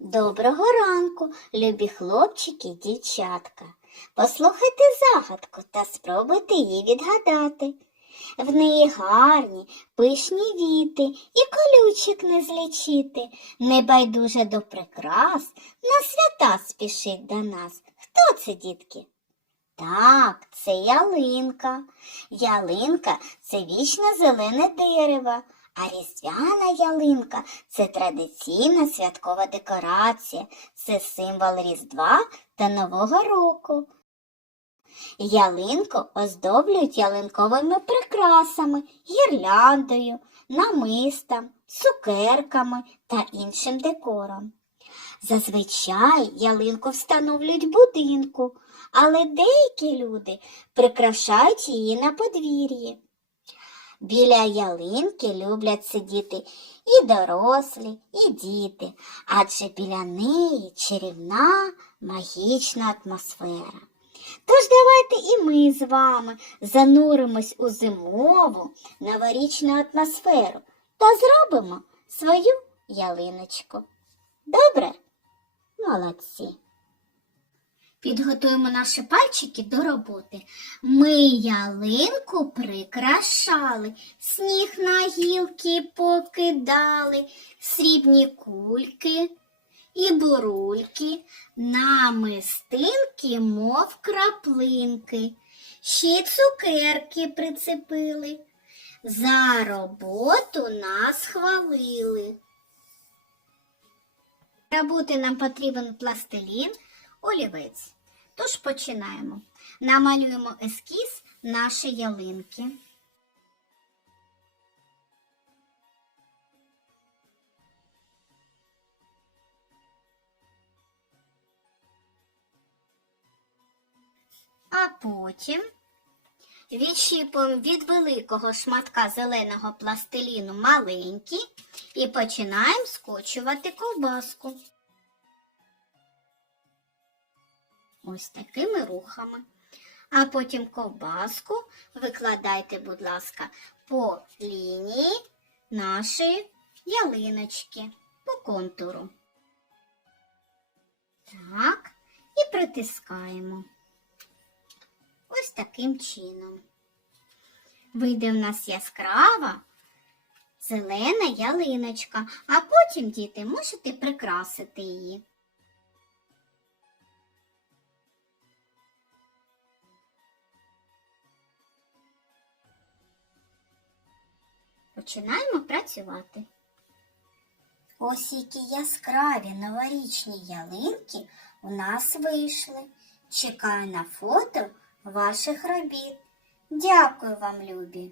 Доброго ранку, любі хлопчики й дівчатка. Послухайте загадку та спробуйте її відгадати. В неї гарні, пишні віти і колючок не злічити. Небайдуже до прикрас, на свята спішить до нас. Хто це, дітки? Так, це ялинка. Ялинка це вічно зелене дерево, а різдвяна ялинка це традиційна святкова декорація, це символ Різдва та Нового року. Ялинку оздоблюють ялинковими прикрасами, гірляндою, намистом, цукерками та іншим декором. Зазвичай ялинку встановлюють будинку, але деякі люди прикрашають її на подвір'ї. Біля ялинки люблять сидіти і дорослі, і діти, адже біля неї чарівна магічна атмосфера. Тож давайте і ми з вами зануримось у зимову новорічну атмосферу та зробимо свою ялиночку. Добре? Молодці. Підготуємо наші пальчики до роботи. Ми ялинку прикрашали, сніг на гілки покидали, срібні кульки і бурульки, намистинки, мов краплинки, ще й цукерки прицепили. За роботу нас хвалили. Роботи нам потрібен пластилін, олівець. Тож починаємо. Намалюємо ескіз нашої ялинки. А потім відщіпуємо від великого шматка зеленого пластиліну маленький і починаємо скочувати ковбаску. Ось такими рухами. А потім ковбаску викладайте, будь ласка, по лінії нашої ялиночки, по контуру. Так, і притискаємо. Ось таким чином. Вийде в нас яскрава зелена ялиночка, а потім, діти, можете прикрасити її. Починаємо працювати. Ось які яскраві новорічні ялинки у нас вийшли. Чекаю на фото ваших робіт. Дякую вам, любі!